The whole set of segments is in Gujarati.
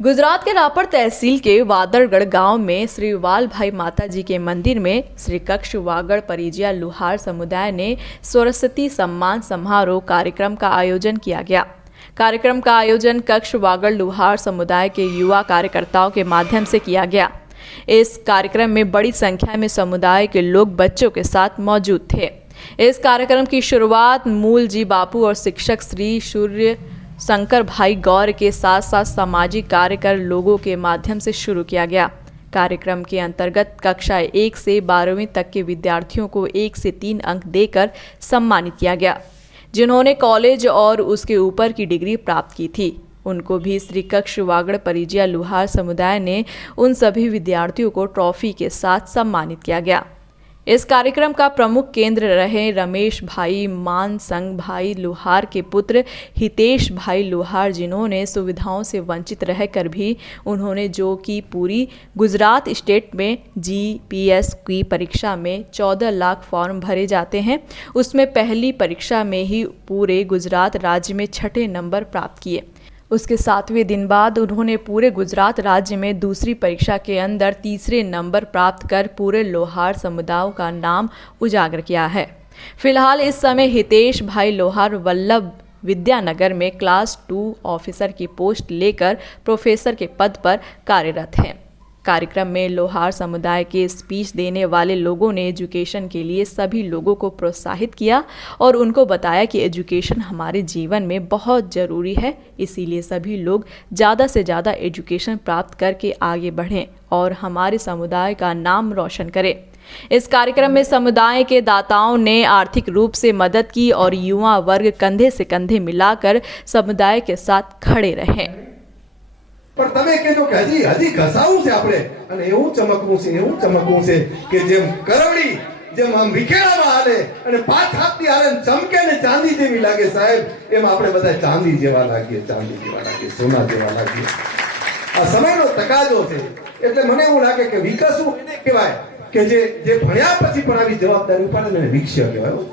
गुजरात के रापड़ तहसील के वादड़गढ़ गांव में श्री वालभाई माताजी के मंदिर में श्री कक्ष वागड़ परिजिया लुहार समुदाय ने सरस्वती सम्मान समारोह कार्यक्रम का आयोजन किया गया। कार्यक्रम का आयोजन कक्ष वागड़ लुहार समुदाय के युवा कार्यकर्ताओं के माध्यम से किया गया। इस कार्यक्रम में बड़ी संख्या में समुदाय के लोग बच्चों के साथ मौजूद थे। इस कार्यक्रम की शुरुआत मूल जी बापू और शिक्षक श्री सूर्य शंकर भाई गौर के साथ साथ सामाजिक कार्य कर लोगों के माध्यम से शुरू किया गया। कार्यक्रम के अंतर्गत कक्षा 1 से 12वीं तक के विद्यार्थियों को 1 से 3 अंक देकर सम्मानित किया गया। जिन्होंने कॉलेज और उसके ऊपर की डिग्री प्राप्त की थी, उनको भी श्री कक्ष वागड़ परिजिया लुहार समुदाय ने उन सभी विद्यार्थियों को ट्रॉफी के साथ सम्मानित किया गया। इस कार्यक्रम का प्रमुख केंद्र रहे रमेश भाई मान संग भाई लुहार के पुत्र हितेश भाई लुहार, जिन्होंने सुविधाओं से वंचित रहकर भी उन्होंने जो कि पूरी गुजरात स्टेट में GPS की परीक्षा में 14 लाख फॉर्म भरे जाते हैं, उसमें पहली परीक्षा में ही पूरे गुजरात राज्य में 6ठे नंबर प्राप्त किए। उसके 7वें दिन बाद उन्होंने पूरे गुजरात राज्य में दूसरी परीक्षा के अंदर 3रे नंबर प्राप्त कर पूरे लोहार समुदाय का नाम उजागर किया है। फिलहाल इस समय हितेश भाई लोहार वल्लभ विद्यानगर में क्लास 2 ऑफिसर की पोस्ट लेकर प्रोफेसर के पद पर कार्यरत हैं। कार्यक्रम में लोहार समुदाय के स्पीच देने वाले लोगों ने एजुकेशन के लिए सभी लोगों को प्रोत्साहित किया और उनको बताया कि एजुकेशन हमारे जीवन में बहुत ज़रूरी है, इसीलिए सभी लोग ज़्यादा से ज़्यादा एजुकेशन प्राप्त करके आगे बढ़ें और हमारे समुदाय का नाम रोशन करें। इस कार्यक्रम में समुदाय के दाताओं ने आर्थिक रूप से मदद की और युवा वर्ग कंधे से कंधे मिलाकर समुदाय के साथ खड़े रहे। पर तमे कहो कि हजी हजी घसावू छे आपणे अने एवुं चमकवुं छे के जेम करवड़ी जेम आम विखेरामां हाले अने पाछ आपती हाले चमके ने चांदी जेवी लागे साहेब, एम आपणे बधा चांदी जेवा लागीए, सोना जेवा लागीए। आ समयनो तकाजो छे એટલે મને એવું લાગે કે વિકાસવું એને કહેવાય કે જે ભણ્યા પછી પણ આવી જવાબદારી ઉપાડે ને વિકસ્યા કહેવાય।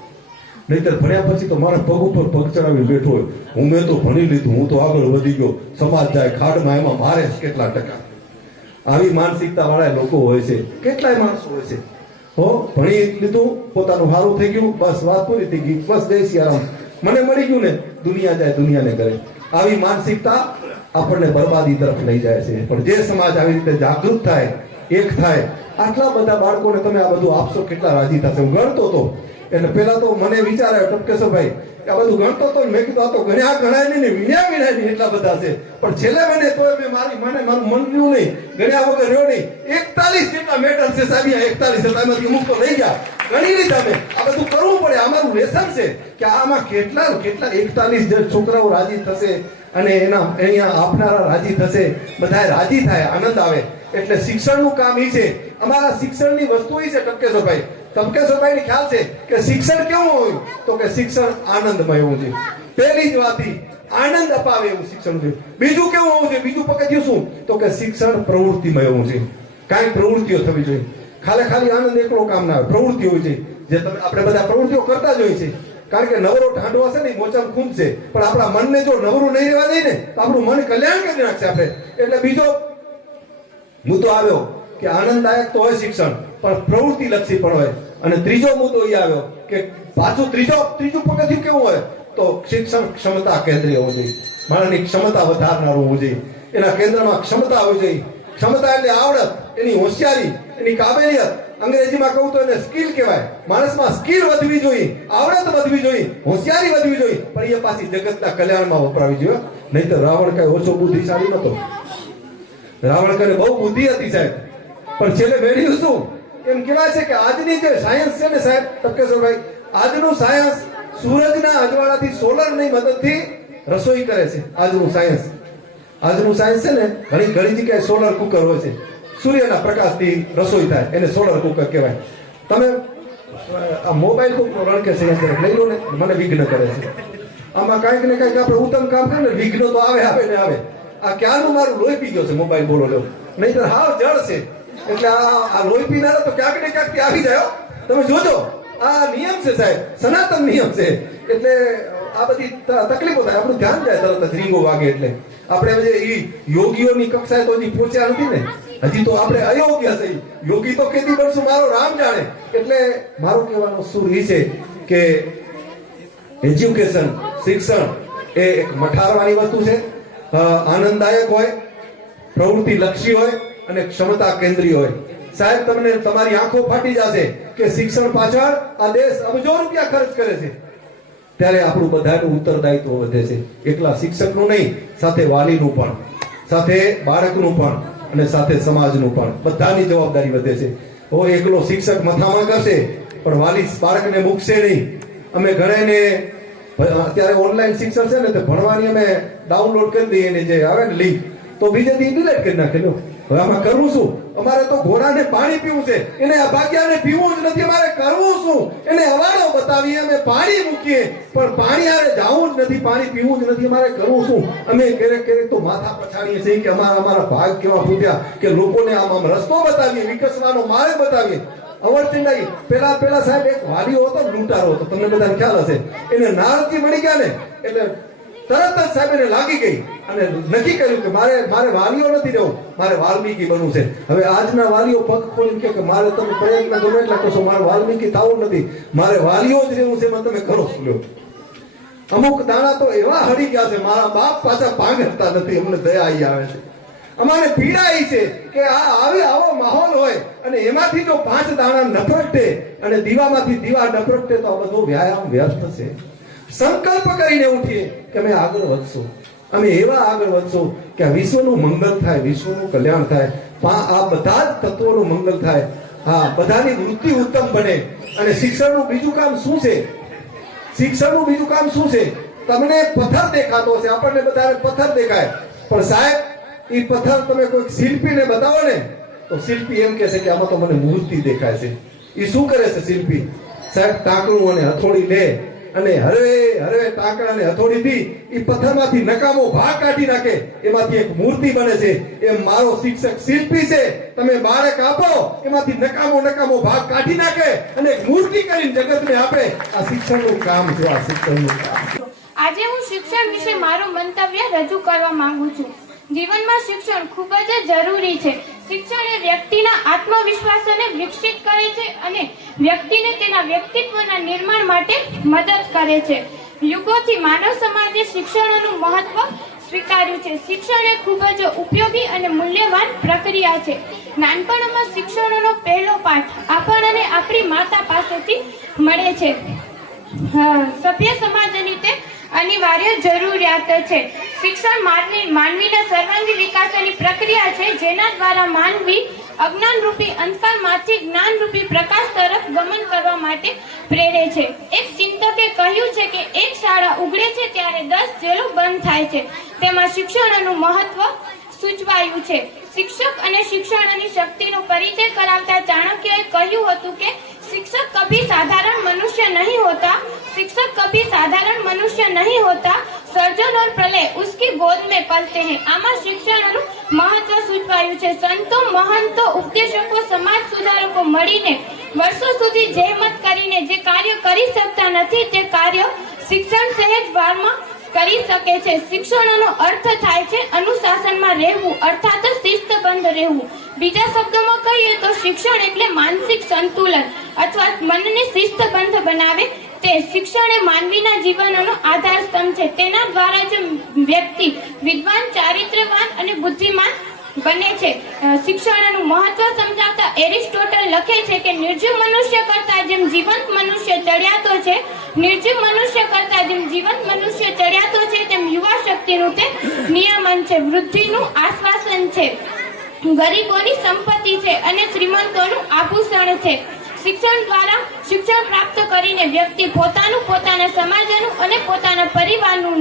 નહીતર ભણ્યા પછી તો મારા પગ ઉપર પગ ચડાવી બેઠો હોય, મેં તો ભણી લીધું, હું તો આગળ વધી ગયો, સમાજ જાય ખાડમાં, એમાં મારે કેટલા ટકા। આવી માનસિકતા વાળા લોકો હોય છે, કેટલાય માણસો હોય છે। હો ભણી લીધું, પોતાનું સારું થઈ ગયું, બસ વાત પૂરી થઈ ગઈ, બસ જય સિયારામ, મને મળી ગયું ને, દુનિયા જાય દુનિયાને કરે। આવી માનસિકતા આપણને બરબાદી તરફ લઈ જાય છે। પણ જે સમાજ આવી રીતે જાગૃત થાય, એક થાય, આટલા બધા બાળકોને તમે આ બધું આપશો, કેટલા રાજી થશે। હું ગણતો હતો એટલે પેલા તો મને વિચાર આવ્યો ટપકેશભાઈ આ બધું ગણતો તો મેં કીધું આ તો ગણ્યા ગણાય નહીં ને વિણ્યા વિણાય નહીં એટલા બધા છે, પણ છેલ્લે મને તો મેં મારું મન રહ્યું નહીં, ગણ્યા વગર રહ્યો નહીં। 41 જેટલા મેટર છે સાહેબ, 41 હતા, એમાંથી અમુક તો લઈ ગયા, ગણી લીધા મેં। આ બધું કરવું પડે, અમારું લેસન છે કે આમાં કેટલા 41 છોકરાઓ રાજી થશે અને એના અહીંયા આપનારા રાજી થશે, બધાય રાજી થાય, આનંદ આવે। એટલે શિક્ષણનું કામ ઈ છે, અમારા શિક્ષણની વસ્તુ ઈ છે ટપકેશભાઈ। ટપકેશભાઈ ને ખ્યાલ છે કે શિક્ષણ કેવું હોય તો કે શિક્ષણ આનંદમય હોવું જોઈએ। પહેલી જ વાત આનંદ અપાવે એવું શિક્ષણ જોઈએ। બીજું કેવું હોવું જોઈએ, બીજું પગથિયું શું તો કે શિક્ષણ પ્રવૃત્તિમય હોવું જોઈએ। કાંઈ પ્રવૃત્તિઓ થવી જોઈએ, ખાલી આનંદ એકલો કામ ના આવે, પ્રવૃત્તિ હોવી જોઈએ। જે તમે આપણે બધા પ્રવૃત્તિઓ કરતા જ હોય છે, કારણ કે નવરો ઠાંડો હશે ને મોચામ ખૂન છે, પણ આપણા મનને જો નવરું નહીં રહેવા દઈએ ને તો આપણું મન કલ્યાણ કરી નાખશે આપણે। એટલે બીજો મુદ્દો આવ્યો કે આનંદદાયક તો હોય શિક્ષણ, પણ પ્રવૃત્તિ લક્ષી પણ હોય। અને ત્રીજો મુદ્દો એ આવ્યો કે પાછું ત્રીજું પગથિયું કેવું હોય તો શિક્ષણ ક્ષમતા કેન્દ્રીય હોવું જોઈએ। માણસની ક્ષમતા વધારનારું હોવું જોઈએ, એના કેન્દ્રમાં ક્ષમતા હોવી જોઈએ। ક્ષમતા એટલે આવડત, એની હોશિયારી, એની કાબેલિયત, અંગ્રેજીમાં કહું તો એને સ્કિલ કહેવાય। માણસમાં સ્કિલ વધવી જોઈએ, આવડત વધવી જોઈએ, હોશિયારી વધવી જોઈએ, પણ એ પાછી જગતના કલ્યાણમાં વપરાવી જોઈએ। નહીતર રાવણ કઈ ઓછો બુદ્ધિશાળી નતો, રાવણ કરે બહુ બુદ્ધિ હતી સાહેબ, પણ છેલ્લે મેળવ્યું શું? એમ કહેવાય છે કે આજની જે સાયન્સ છે ને સાહેબ ટપકેશ્વરભાઈ, આજનું સાયન્સ સૂરજના અજવાળાથી સોલરની મદદથી રસોઈ કરે છે। આજનું સાયન્સ છે ને ઘણી જગ્યાએ સોલર કુકર હોય છે, સૂર્યના પ્રકાશથી રસોઈ થાય, એને સોલર કુકર કહેવાય। તમે આ મોબાઈલ કોકનો રણકે છે લઈ લો ને, મને વિઘ્ન કરે છે। આમાં કાંઈક ને કાંઈક આપણે ઉત્તમ કામ કરીએ ને વિઘ્નો તો આવે ને આવે। આ ક્યારનું મારું લોહી પી ગયો છે મોબાઈલ બોલો લેવો, નહીતર હાવ જળ છે। એટલે આ લોહી પીનારા તો ક્યાંક ને ક્યાંક આવી જાય, તમે જોજો। આ નિયમ છે સાહેબ, સનાતન નિયમ છે। એટલે આ બધી તકલીફો થાય, આપણું ધ્યાન જાય તરત જ રીંગો વાગે એટલે। આપણે જે ઈ યોગીઓની કક્ષાએ તો હજી પહોંચ્યા નથી ને, હજી તો આપણે અયોગ્ય છે. યોગી તો કેદી બનશું મારો રામ જાણે. એટલે મારો કહેવાનો સુર એ છે કે એજ્યુકેશન, શિક્ષણ એ એક મઠારવાની વસ્તુ છે. આનંદદાયક હોય, પ્રવૃત્તિ લક્ષી હોય અને ક્ષમતા કેન્દ્રીય હોય. સાહેબ, તમને તમારી આંખો ફાટી જશે કે શિક્ષણ પાછળ આ દેશ અબજો રૂપિયા ખર્ચ કરે છે. ત્યારે આપણું બધાનું ઉત્તરદાયિત્વ વધે છે. એકલા શિક્ષકનું નહીં, સાથે વાલીનું પણ, સાથે બાળકનું પણ અને સાથે સમાજનું પણ, બધાની જવાબદારી વધે છે. એકલો શિક્ષક મથામણ કરશે પણ વાલી બાળકને મૂકશે નહીં. અમે ઘણાને અત્યારે ઓનલાઈન શિક્ષણ છે ને, તે ભણવાની અમે ડાઉનલોડ કરી દઈએ એને જે આવે ને લિંક, તો બીજે દી ડિલીટ કરી નાખેલો. હવે આમાં કરવું શું? અમારે તો ઘોડાને પાણી પીવું છે, એને અભાગ્યાને પીવું જ નથી. અમારે કરવું શું? એને હવાડો બતાવીએ, અમે પાણી મૂકીએ, પણ પાણી આરે જાવું જ નથી, પાણી પીવું જ નથી. અમારે કરવું શું? અમે ક્યારેક ક્યારેક તો માથા પછાડીએ છીએ કે અમારા ભાગ કેવા ફૂટ્યા, કે લોકોને આમ રસ્તો બતાવીએ, વિકસવાનો માર્ગ બતાવીએ. અવરચંડાઈ પેલા સાહેબ એક વાલીઓ હતો, લૂંટારો હતો, તમને બધાને ખ્યાલ હશે. એને નારદજી મળી ગયા ને એટલે તરત જ સાહેબ એને લાગી ગઈ અને નક્કી કર્યું કે મારે વાલીઓ નથી રહેવું, મારે વાલ્મીકી બનવું છે. હવે આજના વાલીઓ પગ ખોલીને કે મારે તમે પ્રયત્ન ગમે એટલા કરશો, મારે વાલ્મીકી થવું નથી, મારે વાલીઓ જ રહેવું છે. એમાં તમે કરો શું લ્યો? અમુક દાણા તો એવા હળી ગયા છે, મારા બાપ પાછા પાંગરતા નથી. અમને દયા આવી આવે છે, અમારે પીડા એ છે કે આવો માહોલ હોય અને એમાંથી જો 5 દાણા નફરટે અને દીવામાંથી દીવા નફરટે તો આ બધો વ્યાયામ વ્યર્થ છે. સંકલ્પ કરીને ઉઠીએ કે અમે આગળ વધશું, અમે એવા આગળ વધશું કે આ વિશ્વનું મંગળ થાય, વિશ્વનું કલ્યાણ થાય, આ બધા જ તત્વોનું મંગળ થાય, બધાની વૃત્તિ ઉત્તમ બને. અને શિક્ષણનું બીજું કામ શું છે? શિક્ષણનું બીજું કામ શું છે? તમને પથ્થર દેખાતો છે, આપણને બધાને પથ્થર દેખાય, પણ સાહેબ એ પથ્થર તમે કોઈ શિલ્પીને બતાવો ને તો શિલ્પી એમ કહે છે કે આમાં તો મને મૂર્તિ દેખાય છે. એ શું કરે છે શિલ્પી? સાહેબ, ટાંકણું અને હથોડી લે અને હરવે ટાંકણા અને હથોડીથી એ પથ્થરમાંથી નકામો ભાગ કાઢી નાખે, એમાંથી એક મૂર્તિ બને છે. એમ મારો શિક્ષક શિલ્પી છે. તમે બાળક આપો, એમાંથી નકામો ભાગ કાઢી નાખે અને એક મૂર્તિ કરીને જગતને આપે. આ શિક્ષણનું કામ છે, આ શિક્ષણનું કામ. આજે હું શિક્ષણ વિશે મારું મંતવ્ય રજૂ કરવા માંગુ છું. જીવનમાં શિક્ષણ ખૂબ જ જરૂરી છે. શિક્ષણ એ વ્યક્તિના આત્મવિશ્વાસને વિકસિત કરે છે અને વ્યક્તિને તેના વ્યક્તિત્વના નિર્માણ માટે મદદ કરે છે. યુગોથી માનવ સમાજે શિક્ષણનું મહત્વ સ્વીકાર્યું છે. શિક્ષણ એ ખૂબ જ ઉપયોગી અને મૂલ્યવાન પ્રક્રિયા છે. નાનપણમાં શિક્ષણનો પહેલો પાઠ આપણને આપણી માતા પાસેથી મળે છે. સભ્ય સમાજની તે અનિવાર્ય જરૂરિયાત છે. શિક્ષણ માનવીના સર્વાંગી વિકાસની પ્રક્રિયા છે, જેના દ્વારા માનવી અજ્ઞાનરૂપી અંધકારમાંથી જ્ઞાનરૂપી પ્રકાશ તરફ ગમન કરવા માટે પ્રેરે છે. એક ચિંતકે કહ્યું છે કે એક શાળા ઉઘડે છે ત્યારે 10 જેલો બંધ થાય છે. તેમાં શિક્ષણનું મહત્વ સૂચવાયું છે. શિક્ષક અને શિક્ષણની શક્તિનો પરિચય કરાવતા ચાણક્યએ કહ્યું હતું કે शिक्षक कभी साधारण मनुष्य नहीं होता, शिक्षक कभी साधारण मनुष्य नहीं होता, सर्जन और प्रलय उसकी गोद में पलते हैं. आमा शिक्षणનું મહત્વ સૂચવાયું છે. સંતો, મહંતો, ઉપદેશકો, સમાજ સુધારકો મળીને વર્ષો સુધી જહેમત કરીને જે કાર્ય કરી શકતા નથી તે કાર્ય શિક્ષણ સહેજ વારમાં કરી શકે છે. શિક્ષણનો અર્થ થાય છે અનુશાસનમાં રહેવું, અર્થાત શિસ્તબદ્ધ રહેવું. બીજા શબ્દોમાં કહીએ તો શિક્ષણ એટલે માનસિક સંતુલન અથવા મનને શિસ્તબદ્ધ બનાવે તે. શિક્ષણ એ માનવીના જીવનનો આધાર સ્તંભ છે. તેના દ્વારા જ વ્યક્તિ વિદ્વાન, ચારિત્રવાન અને બુદ્ધિમાન બને છે. શિક્ષણનું મહત્વ સમજાવતા એરિસ્ટોટલ લખે છે કે નિર્જીવ મનુષ્ય કરતા જેમ જીવંત મનુષ્ય ચડિયાતો છે, નિર્જીવ મનુષ્ય કરતા જેમ જીવંત મનુષ્ય ચડિયાતો છે, તેમ યુવા શક્તિનું તે નિયમન છે, વૃદ્ધિનું આશ્વાસન છે, ગરીબોની સંપત્તિ છે અને શ્રીમંતોનું આભૂષણ છે. શિક્ષણ દ્વારા શિક્ષણ પ્રાપ્ત કરીને વ્યક્તિ પોતાનું, પોતાના સમાજનું અને પોતાના પરિવારનું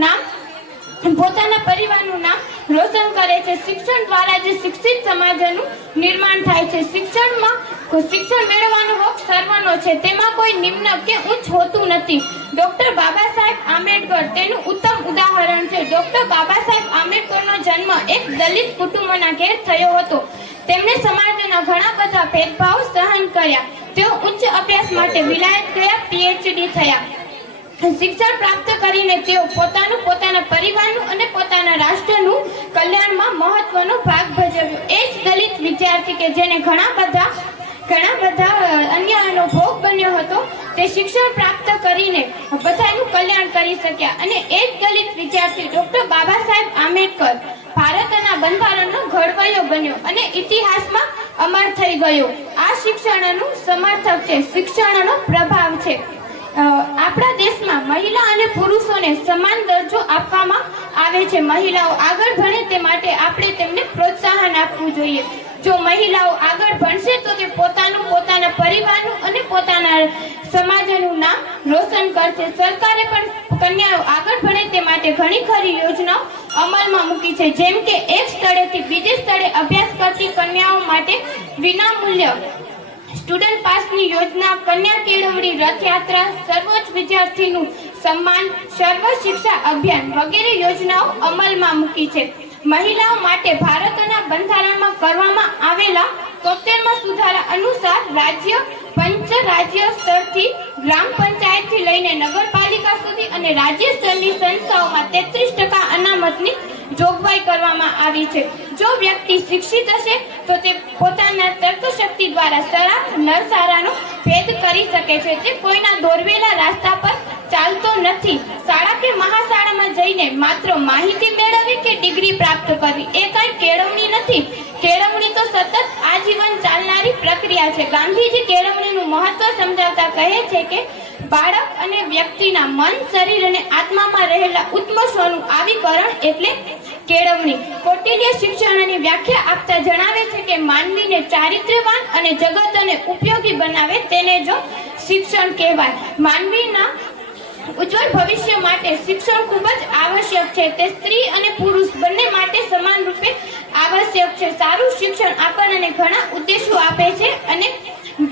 નામ રોશન કરે છે. શિક્ષણ દ્વારા જ શિક્ષિત સમાજનું નિર્માણ થાય છે. શિક્ષણ મેળવવાનો હક સર્વનો છે, તેમાં કોઈ નિમ્ન કે ઉચ્ચ હોતું નથી. ડોક્ટર બાબા સાહેબ આંબેડકર તેનું ઉત્તમ ઉદાહરણ છે. ડોક્ટર બાબા સાહેબ આંબેડકરનો જન્મ એક દલિત કુટુંબના ઘેર થયો હતો. તેમણે સમાજના ઘણા બધા ભેદભાવ સહન કર્યા. તેઓ ઉચ્ચ અભ્યાસ માટે વિલાયત ગયા, PhD થયા. શિક્ષણ પ્રાપ્ત કરીને તેઓ પોતાનું, પોતાના પરિવારનું અને પોતાના રાષ્ટ્રનું કલ્યાણમાં મહત્વનો ભાગ ભજવ્યો. એ જ દલિત વિદ્યાર્થી કે જેને ઘણા બધા અન્યાયનો ભોગ બન્યો હતો, તે શિક્ષણ પ્રાપ્ત કરીને બધાનું કલ્યાણ કરી શક્યા. અને એ જ દલિત વિદ્યાર્થી ડોક્ટર બાબા સાહેબ આંબેડકર ભારતના બંધારણનો ઘડવૈયો બન્યો અને ઇતિહાસમાં અમર થઈ ગયો. આ શિક્ષણનું સમર્થક છે, શિક્ષણનો પ્રભાવ છે. આપણા દેશમાં મહિલા અને પુરુષોને સમાન દરજ્જો આપવામાં આવે છે. મહિલાઓ આગળ ભણે તે માટે આપણે તેમને પ્રોત્સાહન આપવું જોઈએ. જો મહિલાઓ આગળ ભણશે તો તે પોતાનું, પોતાના પરિવારનું અને પોતાના સમાજનું નામ રોશન કરશે. સરકારે પણ કન્યાઓ આગળ ભણે તે માટે ઘણી ખરી યોજનાઓ અમલમાં મૂકી છે. જેમ કે એક સ્થળેથી બીજે સ્થળે અભ્યાસ કરતી કન્યાઓ માટે વિનામૂલ્ય સ્ટુડન્ટ પાસની યોજના, કન્યા કેળવણી રથયાત્રા, સર્વોચ્ચ વિદ્યાર્થીનું સન્માન, સર્વ શિક્ષા અભિયાન વગેરે યોજનાઓ અમલમાં મૂકી છે. મહિલાઓ માટે ભારતના બંધારણમાં કરવામાં આવેલા 73મા સુધારા અનુસાર પંચ રાજ્ય સ્તરથી ગ્રામ પંચાયતથી લઈને નગરપાલિકા સુધી અને રાજ્ય સ્તરની સંસ્થાઓમાં 33% અનામતની જોગવાઈ કરવામાં આવી છે. જો વ્યક્તિ શિક્ષિત હશે તો તે પોતાના તર્કશક્તિ દ્વારા સારા નરસારાનો ભેદ કરી શકે છે. તે કોઈના દોરવેલા રસ્તા પર ચાલતો નથી. શાળા કે મહાશાળામાં જઈને માત્ર માહિતી મેળવવી કે ડિગ્રી પ્રાપ્ત કરવી એ કઈ કેળવણી નથી. કેળવણી તો સતત આજીવન ચાલનારી પ્રક્રિયા છે. ગાંધીજી કેળવણીનું મહત્વ સમજાવતા કહે છે કે બાળક અને વ્યક્તિના મન, શરીર અને આત્મામાં રહેલા ઉત્મર્ષોનું આવિકરણ એટલે કેળવણી. કૌટિલ્ય શિક્ષણની વ્યાખ્યા આપતા જણાવે છે કે માનવીને ચારિત્ર્યવાન અને જગતને ઉપયોગી બનાવે તેને જો શિક્ષણ કહેવાય. માનવીના ઉજ્જવળ ભવિષ્ય માટે શિક્ષણ ખૂબ જ આવશ્યક છે. તે સ્ત્રી અને પુરુષ બંને માટે સમાન રૂપે આવશ્યક છે. સારું શિક્ષણ આપણને ઘણા ઉદ્દેશો આપે છે અને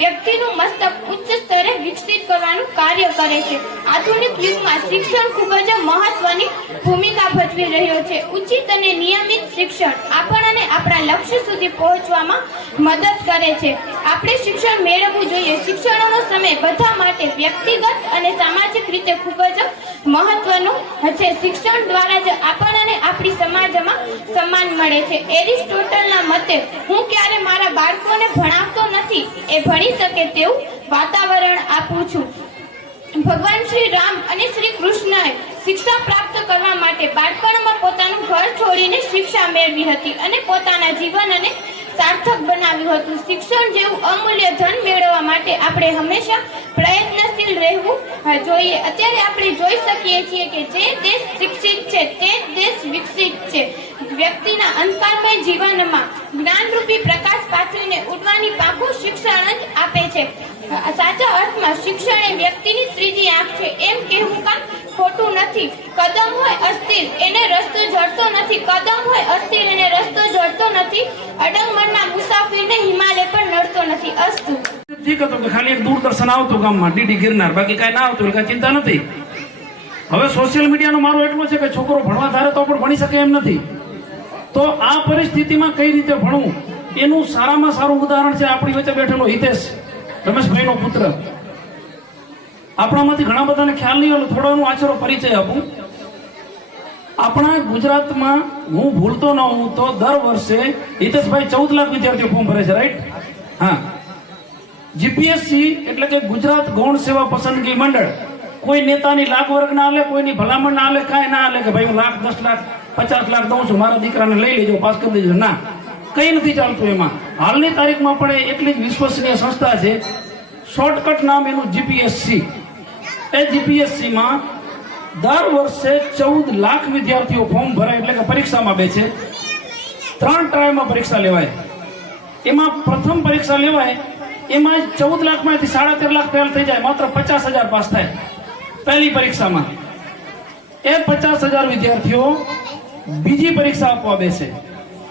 વ્યક્તિનું મસ્તક ઉચ્ચ સ્તરે વિકસિત કરવાનું કાર્ય કરે છે. આધુનિક યુગમાં શિક્ષણ ખૂબ જ મહત્વની ભૂમિકા ભજવી રહ્યો છે. ઉચિત અને નિયમિત શિક્ષણ આપણને આપણા લક્ષ્ય સુધી પહોંચવામાં મદદ કરે છે. આપણે શિક્ષણ મેળવવું જોઈએ. શિક્ષણનો સમય બધા માટે વ્યક્તિગત અને સામાજિક રીતે ખૂબ જ મહત્વનો છે. શિક્ષણ દ્વારા જ આપણને આપણી સમાજમાં સન્માન મળે છે. એરિસ્ટોટલના મતે હું ક્યારે મારા બાળકોને ભણાવતો નથી, એ ભણી શકે તેવું વાતાવરણ આપું છું. ભગવાન શ્રી રામ અને શ્રી કૃષ્ણએ શિક્ષા પ્રાપ્ત કરવા માટે બાળપણમાં પોતાનું ઘર છોડીને શિક્ષા મેળવી હતી અને પોતાના જીવનને સાર્થક બનાવ્યું હતું. શિક્ષણ જેવું અમૂલ્ય ધન મેળવવા માટે આપણે હંમેશા પ્રયત્નશીલ રહેવું જોઈએ. અત્યારે આપણે જોઈ શકીએ છીએ કે જે દેશ શિક્ષિત છે તે દેશ વિકસિત છે. વ્યક્તિના અંધકારમય જીવનમાં જ્ઞાનરૂપી પ્રકાશ પાથરીને ઉડવાની પાંખો શિક્ષણ જ આપે છે. સાચા અર્થમાં શિક્ષણ એ વ્યક્તિની ત્રીજી આંખ છે એમ કહેવું કાં ખોટું નથી. કદમ હોય અસ્થિર એને રસ્તો જડતો નથી. કદમ હોય અસ્થિર એને રસ્તો જડતો નથી. અડંગ મનના મુસાફિરને હિમાલય પર નડતો નથી. અસ્તુ. ઠીક હતું કે ખાલી એક દૂરદર્શન આવતું ગામમાં ડીડી ગિરનાર, બાકી કાંઈ ના આવતું એટલે કાંઈ ચિંતા નથી. હવે સોશિયલ મીડિયાનો મારો એટલો છે કે છોકરો ભણવા ધારે તો પણ ભણી શકે એમ નથી. તો આ પરિસ્થિતિમાં કઈ રીતે ભણવું એનું સારામાં સારું ઉદાહરણ છે આપણી વચ્ચે બેઠેલો હિતેશ, રમેશભાઈનો પુત્ર. આપણામાંથી ઘણા બધાને ખ્યાલ નહીં હોય, થોડોનો આછરો પરિચય આપું. આપણા ગુજરાતમાં હું ભૂલતો ન હોઉં તો દર વર્ષે હિતેશભાઈ 14 લાખ વિદ્યાર્થીઓ ફોર્મ ભરે છે, રાઈટ? હા. જીપીએસસી એટલે કે ગુજરાત ગૌણ સેવા પસંદગી મંડળ કોઈ નેતાની લાખ વર્ગ ના આલે, કોઈની ભલામણ ના આલે, કાંઈ ના આલે કે ભાઈ હું લાખ, 10 લાખ, 50 લાખ દઉં છું, મારા દીકરાને લઈ લેજો, પાસ કરી દેજો. ના, કઈ નથી ચાલતું એમાં. હાલની તારીખમાં પણ એટલી જ વિશ્વસનીય સંસ્થા છે, શોર્ટકટ નામ એનું જીપીએસસી. એ જીપીએસસીમાં દર વર્ષે 14 લાખ વિદ્યાર્થીઓ ફોર્મ ભરાય એટલે કે પરીક્ષામાં બેસે. 3 ટ્રાયમાં પરીક્ષા લેવાય. એમાં પ્રથમ પરીક્ષા લેવાય એમાં 14 લાખમાંથી 13.5 લાખ ફેલ થઈ જાય, માત્ર 50,000 પાસ થાય પહેલી પરીક્ષામાં. એ 50,000 વિદ્યાર્થીઓ બીજી પરીક્ષા આપવા બેસે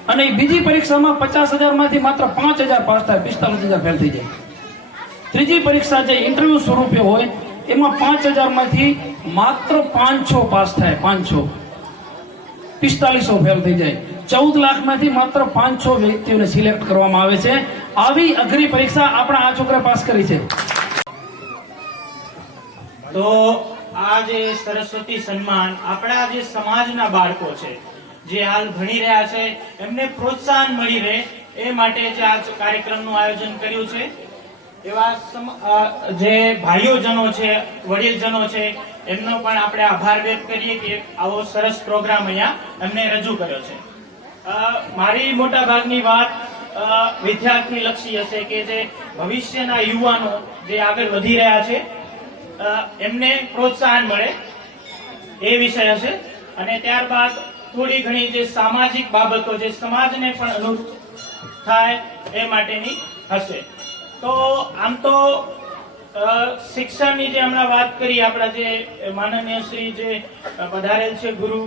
અને બીજી પરીક્ષામાં 50,000માંથી માત્ર 5,000 પાસ થાય, 45,000 ફેલ થઈ જાય. ત્રીજી પરીક્ષા જે ઇન્ટરવ્યુ સ્વરૂપે હોય એમાં 5,000માંથી માત્ર 500 પાસ થાય, 500, 4500 ફેલ થઈ જાય. 14 લાખમાંથી માત્ર 500 વ્યક્તિઓને સિલેક્ટ કરવામાં આવે છે. આવી અઘરી પરીક્ષા આપણા આ છોકરા પાસ કરી છે. તો આ જે સરસ્વતી સન્માન આપણા જે સમાજના બાળકો છે જે હાલ ભણી રહ્યા છે એમને પ્રોત્સાહન મળી રહે એ માટે જે આ કાર્યક્રમનું આયોજન કર્યું છે એવા જે ભાઈઓજનો છે વડીલજનો છે એમનો પણ આપણે આભાર વ્યક્ત કરીએ કે આવો સરસ પ્રોગ્રામ અહીંયા એમને રજૂ કર્યો છે. મારી મોટા ભાગની વાત વિદ્યાર્થી લક્ષી હશે કે જે ભવિષ્યના યુવાનો જે આગળ વધી રહ્યા છે એમને પ્રોત્સાહન મળે એ વિષય હશે અને ત્યારબાદ થોડી ઘણી જે સામાજિક બાબતો જે સમાજને પણ અનુરૂપ થાય એ માટેની હશે. તો આમ તો શિક્ષણની જે હમણાં વાત કરી આપણા જે માનનીય શ્રી જે પધારેલ છે ગુરુ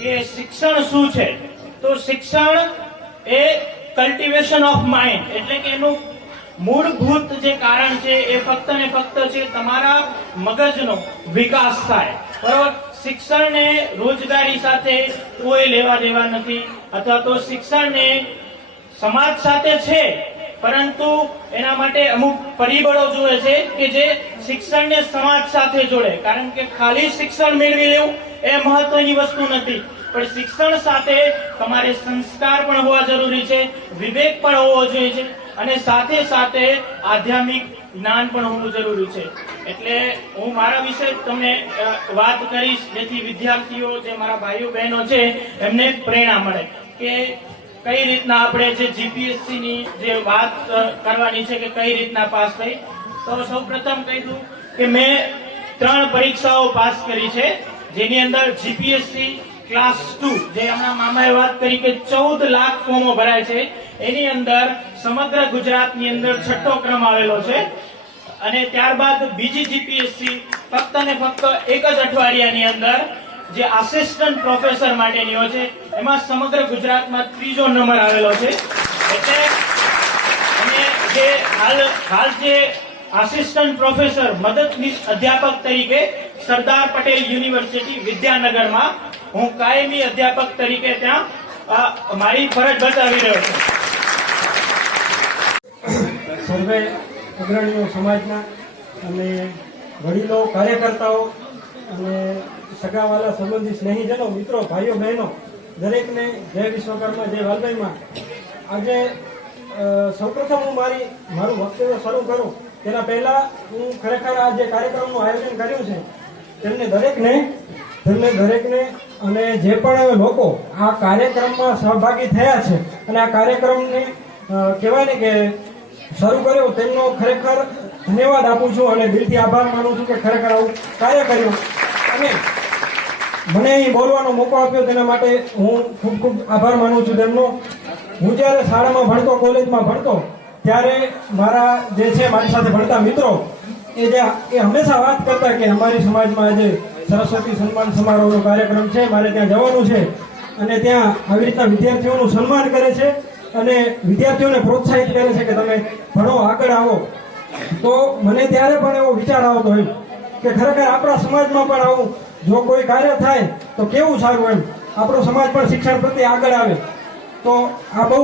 કે શિક્ષણ શું છે, તો શિક્ષણ એ કલ્ટિવેશન ઓફ માઇન્ડ એટલે કે એનું મૂળભૂત જે કારણ છે એ ફક્ત ને ફક્ત છે તમારા મગજનો વિકાસ થાય. બરાબર, શિક્ષણને રોજગારી સાથે કોઈ લેવા દેવા નથી અથવા તો શિક્ષણને સમાજ સાથે છે પરંતુ એના માટે અમુક પરિબળો જોઈએ છે કે જે શિક્ષણને સમાજ સાથે જોડે. કારણ કે ખાલી શિક્ષણ મેળવી લેવું એ મહત્વની વસ્તુ નથી, પણ શિક્ષણ સાથે તમારે સંસ્કાર પણ હોવા જરૂરી છે, વિવેક પણ હોવો જોઈએ છે અને સાથે સાથે આધ્યાત્મિક જ્ઞાન પણ હોવું જરૂરી છે. એટલે હું મારા વિશે તમને વાત કરીશ જેથી વિદ્યાર્થીઓ જે મારા ભાઈઓ બહેનો છે એમને પ્રેરણા મળે કે કઈ રીતના આપણે જે જીપીએસસી ની જે વાત કરવાની છે કે કઈ રીતના પાસ થઈ. તો સૌપ્રથમ કહી દઉં કે મેં 3 પરીક્ષાઓ પાસ કરી છે જેની અંદર જીપીએસસી ક્લાસ 2 જે હમણાં મામાએ વાત કરી કે 14 લાખ ફોર્મો ભરાય છે એની અંદર સમગ્ર ગુજરાતની અંદર 6ઠ્ઠો ક્રમ આવેલો છે અને ત્યારબાદ બીજી જીપીએસસી ફક્ત ને ફક્ત એક જ અઠવાડિયાની અંદર જે આસિસ્ટન્ટ પ્રોફેસર માટેની હોય છે એમાં સમગ્ર ગુજરાતમાં 3જો નંબર આવેલો છે. એટલે અને જે હાલ જે આસિસ્ટન્ટ પ્રોફેસર મદદનીશ અધ્યાપક તરીકે સરદાર પટેલ યુનિવર્સિટી વિદ્યાનગરમાં હું કાયમી અધ્યાપક તરીકે ત્યાં મારી ફરજ બજાવી રહ્યો છું. સર્વે અગ્રણીઓ સમાજના અને વડીલો કાર્યકર્તાઓ અને સગાવાલા સંબંધી સ્નેહીજનો મિત્રો ભાઈઓ બહેનો દરેકને જય વિશ્વકર્મા જય વાલભાઈમાં. આજે સૌપ્રથમ હું મારું વક્તવ્ય શરૂ કરું તેના પહેલા હું ખરેખર આ જે કાર્યક્રમનું આયોજન કર્યું છે તેમને દરેકને અને જે પણ લોકો આ કાર્યક્રમમાં સહભાગી થયા છે અને આ કાર્યક્રમને કહેવાય ને કે શરૂ કર્યો તેમનો ખરેખર ધન્યવાદ આપું છું અને દિલથી આભાર માનું છું કે ખરેખર આવું કાર્ય કર્યું અને મને અહીં બોલવાનો મોકો આપ્યો તેના માટે હું ખૂબ ખૂબ આભાર માનું છું તેમનો. હું જ્યારે શાળામાં ભણતો કોલેજમાં ભણતો ત્યારે મારા જે છે મારી સાથે ભણતા મિત્રો એ હંમેશા વાત કરતા કે અમારી સમાજમાં આજે સરસ્વતી સન્માન સમારોહનો કાર્યક્રમ છે, મારે ત્યાં જવાનું છે અને ત્યાં આવી રીતના વિદ્યાર્થીઓનું સન્માન કરે છે અને વિદ્યાર્થીઓને પ્રોત્સાહિત કરે છે કે તમે ભણો આગળ આવો. તો મને ત્યારે પણ એવો વિચાર આવતો એમ કે ખરેખર આપણા સમાજમાં પણ આવું જો કોઈ કાર્ય થાય તો કેવું સારું એમ આપણો સમાજ પણ શિક્ષણ પ્રત્યે આગળ આવે. તો આ બહુ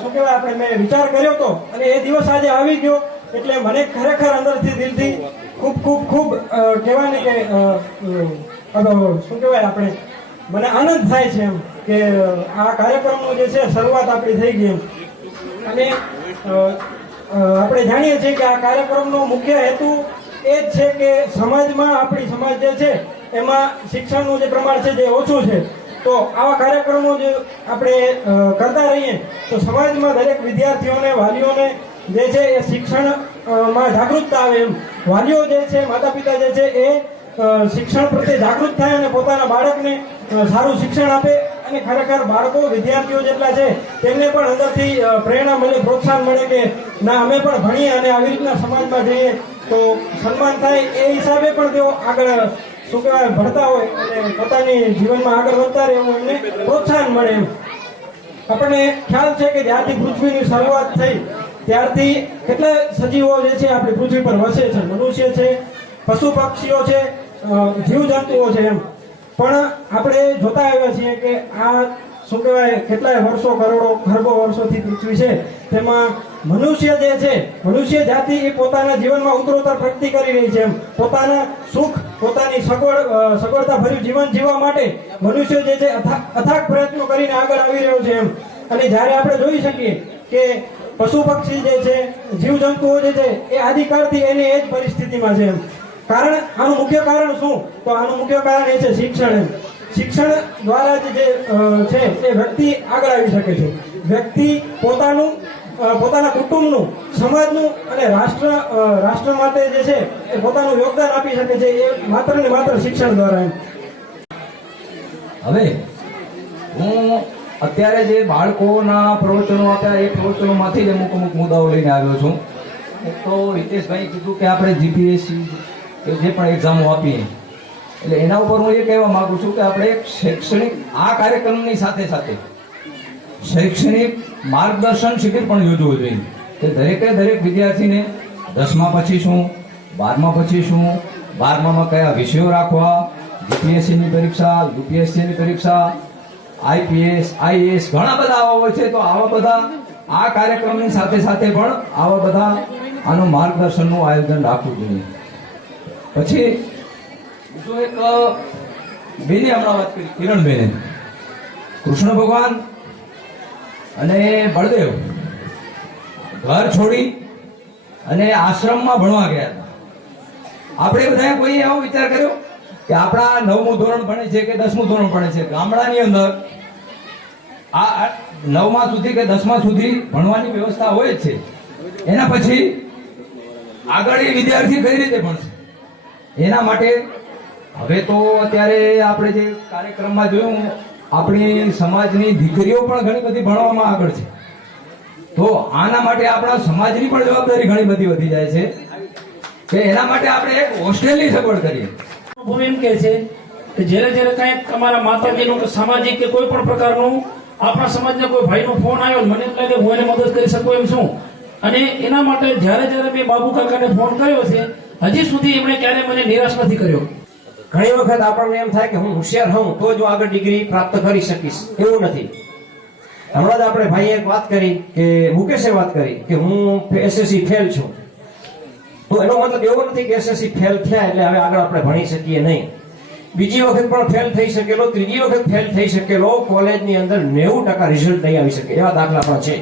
શું કહેવાય આપણે મેં વિચાર કર્યો હતો અને એ દિવસ આજે આવી ગયો એટલે મને ખરેખર અંદરથી દિલથી ખૂબ કહેવાય ને કે શું કહેવાય આપણે મને આનંદ થાય છે એમ કે આ કાર્યક્રમનું જે છે શરૂઆત આપણી થઈ ગઈ એમ. અને આપણે જાણીએ છીએ કે આ કાર્યક્રમનો મુખ્ય હેતુ એ જ છે કે સમાજમાં આપણી સમાજ જે છે એમાં શિક્ષણનું જે પ્રમાણ છે જે ઓછું છે. તો આવા કાર્યક્રમો જે આપણે કરતા રહીએ તો સમાજમાં દરેક વિદ્યાર્થીઓને વાલીઓને જે છે એ શિક્ષણમાં જાગૃતતા આવે એમ. વાલીઓ જે છે માતા પિતા જે છે એ શિક્ષણ પ્રત્યે જાગૃત થાય અને પોતાના બાળકને સારું શિક્ષણ આપે અને ખરેખર બાળકો વિદ્યાર્થીઓ જેટલા છે તેમને પણ અંદરથી પ્રેરણા મળે, પ્રોત્સાહન મળે કે ના અમે પણ ભણીએ અને આવી રીતના સમાજમાં જઈએ તો સન્માન થાય. એ હિસાબે પણ તેઓ આગળ શું કહેવાય ભણતા હોય અને પોતાની જીવનમાં આગળ વધતા રહે એવું એમને પ્રોત્સાહન મળે એમ. આપણને ખ્યાલ છે કે જ્યારથી પૃથ્વીની શરૂઆત થઈ ત્યારથી કેટલા સજીવો જે છે આપણી પૃથ્વી પર વસે છે. મનુષ્ય છે, પશુ પક્ષીઓ છે, જીવજંતુઓ છે એમ. પણ આપણે જોતા આવ્યા છીએ કે આ શું કહેવાય કેટલાય વર્ષો કરોડો ખરબો વર્ષોથી પૃથ્વી છે તેમાં મનુષ્ય જે છે મનુષ્ય જાતિ એ પોતાના જીવનમાં ઉત્તરોત્તર પ્રગતિ કરી રહી છે. એમ પોતાના સુખ પોતાની સગવડતા ભર્યું જીવન જીવવા માટે મનુષ્ય જે છે અથાગ પ્રયત્નો કરીને આગળ આવી રહ્યો છે. એમ અને જ્યારે આપણે જોઈ શકીએ કે પશુ પક્ષી જે છે જીવજંતુઓ જે છે એ આદિકાળથી એની એ જ પરિસ્થિતિમાં છે. એમ આનું મુખ્ય કારણ શું? તો આનું મુખ્ય કારણ એ છે શિક્ષણ. શિક્ષણ દ્વારા જ જે છે એ વ્યક્તિ આગળ આવી શકે છે. વ્યક્તિ પોતાના કુટુંબનું, સમાજનું અને રાષ્ટ્ર માટે જે છે એ પોતાનું યોગદાન આપી શકે છે એ માત્ર ને માત્ર શિક્ષણ દ્વારા. હવે હું અત્યારે જે બાળકોના પ્રવચનો આપ્યા એ પ્રવચનોમાંથી જ અમુક મુદ્દાઓ લઈને આવ્યો છું. એક તો હિતેશભાઈ કીધું કે આપણે જીપીએસસી કે જે પણ એક્ઝામો આપીએ એટલે એના ઉપર હું એ કહેવા માંગુ છું કે આપણે એક શૈક્ષણિક આ કાર્યક્રમની સાથે સાથે શૈક્ષણિક માર્ગદર્શન શિબિર પણ યોજવું જોઈએ કે દરેક વિદ્યાર્થીને 10મા પછી શું, 12મા પછી શું, 12મામાં કયા વિષયો રાખવા, જીપીએસસીની પરીક્ષા, યુપીએસસીની પરીક્ષા, આઈપીએસ, આઈએએસ ઘણા બધા આવા હોય છે. તો આવા બધા આ કાર્યક્રમની સાથે સાથે પણ આવા બધા આનું માર્ગદર્શનનું આયોજન રાખવું જોઈએ. પછી બીજો એક બેને હમણાં વાત કરી, કિરણબેને, કૃષ્ણ ભગવાન અને બળદેવ ઘર છોડી અને આશ્રમમાં ભણવા ગયા હતા. આપણે બધાએ કોઈ એવો વિચાર કર્યો કે આપણા 9મું ધોરણ ભણે છે કે 10મું ધોરણ ભણે છે, ગામડાની અંદર આ 9મા સુધી કે 10મા સુધી ભણવાની વ્યવસ્થા હોય જ છે. એના પછી આગળ એ વિદ્યાર્થી કઈ રીતે ભણશે? એના માટે હવે તો અત્યારે આપણે જે કાર્યક્રમમાં જોયું, આપણી સમાજની દીકરીઓ પણ ઘણી બધી ભણવામાં આગળ છે. તો આના માટે આપણા સમાજની પણ જવાબદારી ઘણી બધી વધી જાય છે કે એના માટે આપણે એક હોસ્ટેલની સગવડ કરીએ. ભૂમિ એમ કહે છે કે જ્યારે કંઈક અમારા માતાજીનું કે સામાજિક કે કોઈ પણ પ્રકારનું આપણા સમાજના કોઈ ભાઈનો ફોન આવ્યો, મને એમ લાગે હું એને મદદ કરી શકું એમ છું. અને એના માટે જ્યારે મેં બાબુ કાકાને ફોન કર્યો છે, હજી સુધી એમણે ક્યારે મને નિરાશ નથી કર્યો. ઘણી વખત આપણને એમ થાય કે હું હોશિયાર હોઉં તો જ હું આગળ ડિગ્રી પ્રાપ્ત કરી શકીશ, એવું નથી. હમણાં જ આપણે ભાઈએ એક વાત કરી કે મુકેશે વાત કરી કે હું એસએસસી ફેલ છું. તો એનો મતલબ એવો નથી કે એસએસસી ફેલ થયા એટલે હવે આગળ આપણે ભણી શકીએ નહીં. બીજી વખત પણ ફેલ થઈ શકેલો, ત્રીજી વખત ફેલ થઈ શકેલો, કોલેજની અંદર 90% રિઝલ્ટ નહીં આવી શકે એવા દાખલા પણ છે.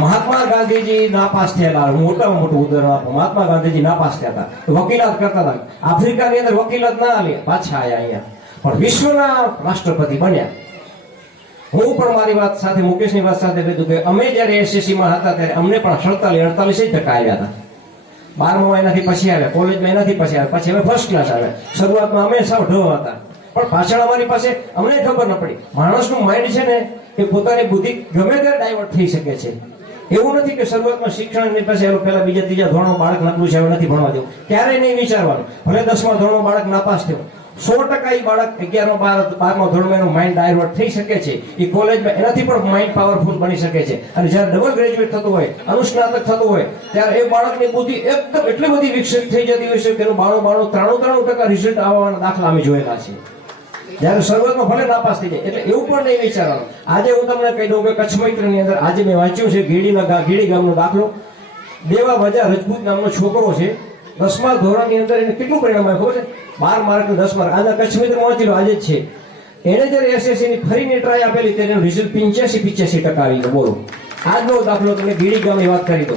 મહાત્મા ગાંધીજી નાપાસ થયેલા, હું મોટામાં મોટું ઉદાહરણ આપું. મહાત્મા ગાંધીજી નાપાસ થયા હતા, વકીલાત કરતા હતા. આફ્રિકાની અંદર વકીલાત ના આલી, પાછા આવ્યા અહીંયા, પણ વિશ્વના રાષ્ટ્રપતિ બન્યા. હું પણ મારી વાત સાથે, મુકેશની વાત સાથે કીધું કે અમે જયારે એસએસસીમાં હતા ત્યારે અમને પણ 47-48% આવ્યા હતા. 12માં એનાથી પછી આવ્યા, કોલેજમાં એનાથી પછી આવ્યા, પછી હવે ફર્સ્ટ ક્લાસ આવ્યા. શરૂઆતમાં અમે સાવ ઢ હતા, પણ પાછળ અમારી પાસે અમને ખબર ન પડી. માણસનું માઇન્ડ છે ને એ પોતાની બુદ્ધિ ગમે ત્યારે ડાયવર્ટ થઈ શકે છે. એવું નથી કે શરૂઆતમાં શિક્ષણની પાસે પેલા બીજા ત્રીજા ધોરણનું બાળક નકલું છે, હવે નથી ભણવા દેવું, ક્યારેય નહીં વિચારવાનું. ભલે 10મા ધોરણનું બાળક નાપાસ થયો, 100% એ બાળક 11મા 12મા ધોરણમાં એનું માઇન્ડ ડાયવર્ટ થઈ શકે છે. એ કોલેજમાં એનાથી પણ માઇન્ડ પાવરફુલ બની શકે છે. અને જ્યારે ડબલ ગ્રેજ્યુએટ થતું હોય, અનુસ્નાતક થતું હોય, ત્યારે એ બાળકની બુદ્ધિ એકદમ એટલી બધી વિકસિત થઈ જતી હોય છે કે એનું 93% રિઝલ્ટ આવવાના દાખલા અમે જોયેલા છે. જયારે શરૂઆતમાં ભલે નાપાસ થઈ જાય, એટલે એવું પણ નહીં વિચારવાનું. આજે હું તમને કહી દઉં કે કચ્છ મૈત્રની અંદર આજે મેં વાંચ્યું છે ગીડી ગામનો દાખલો. દેવા વજા રજપૂત નામનો છોકરો છે, 10મા ધોરણની અંદર એને કેટલું પરિણામ આવ્યું ખબર છે? 12 માર્ક 10 માર્ક. આના કચ્છ મિત્ર વાંચી લો, આજે જ છે. એને જયારે એસએસસી ની ફરીની ટ્રાય આપેલી ત્યારે એનું રિઝલ્ટ 85% આવી ગયું. બોલો, આજનો દાખલો તમને ગીડી ગામની વાત કરી દો.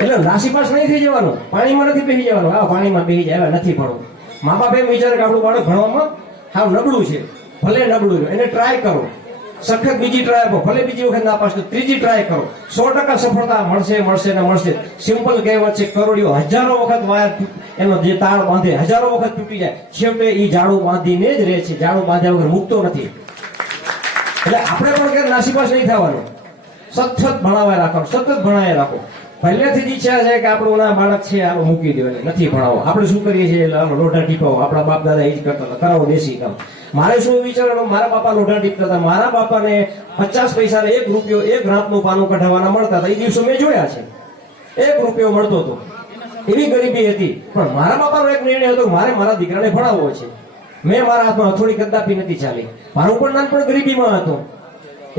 એટલે નાસીપાસ નહીં થઈ જવાનું, પાણીમાં નથી બેસી જવાનું. આ પાણીમાં બેસી જાય, નથી ભણવું. મા બાપ એમ વિચારે કે આપણું બાળક ભણવામાં હાવ નબળું છે, ભલે નબળું એને ટ્રાય કરો, સખત બીજી ટ્રાય આપો, ભલે બીજી વખત નાપાસ તો ત્રીજી ટ્રાય કરો, 100% સફળતા મળશે ને મળશે. સિમ્પલ કહેવત છે, કરોડિયો હજારો વખત વાયર એનો જે તાળ બાંધે હજારો વખત તૂટી જાય, છેવટે એ જાડું બાંધીને જ રહે છે, જાડું બાંધ્યા વગર મૂકતો નથી. એટલે આપણે પણ ક્યારે નાસીપાસ નહીં થવાનું, સતત ભણાવ્યા રાખો, સતત ભણાવ્યા રાખો. પહેલેથી જ ઈચ્છા છે કે આપણું ના બાળક છે આનો મૂકી દો, નથી ભણાવો. આપણે શું કરીએ છીએ? લોઢા ટીપાવો. આપણા બાપ દાદા એ જ કરતા હતા, કરાવો દેશી કામ. મારે શું વિચારવાનું? મારા બાપા લોઢા ટીપતા હતા. મારા બાપાને 50 પૈસાને 1 રૂપિયો 1 ગ્રામનું પાનું કઢાવવાના મળતા હતા. એ દિવસો મેં જોયા છે. 1 રૂપિયો મળતો હતો, એવી ગરીબી હતી. પણ મારા બાપાનો એક નિર્ણય હતો, મારે મારા દીકરાને ભણાવવો છે. મેં મારા હાથમાં હથોડી કદાપી નથી ચાલી. મારું પણ નાનપણ ગરીબીમાં હતો,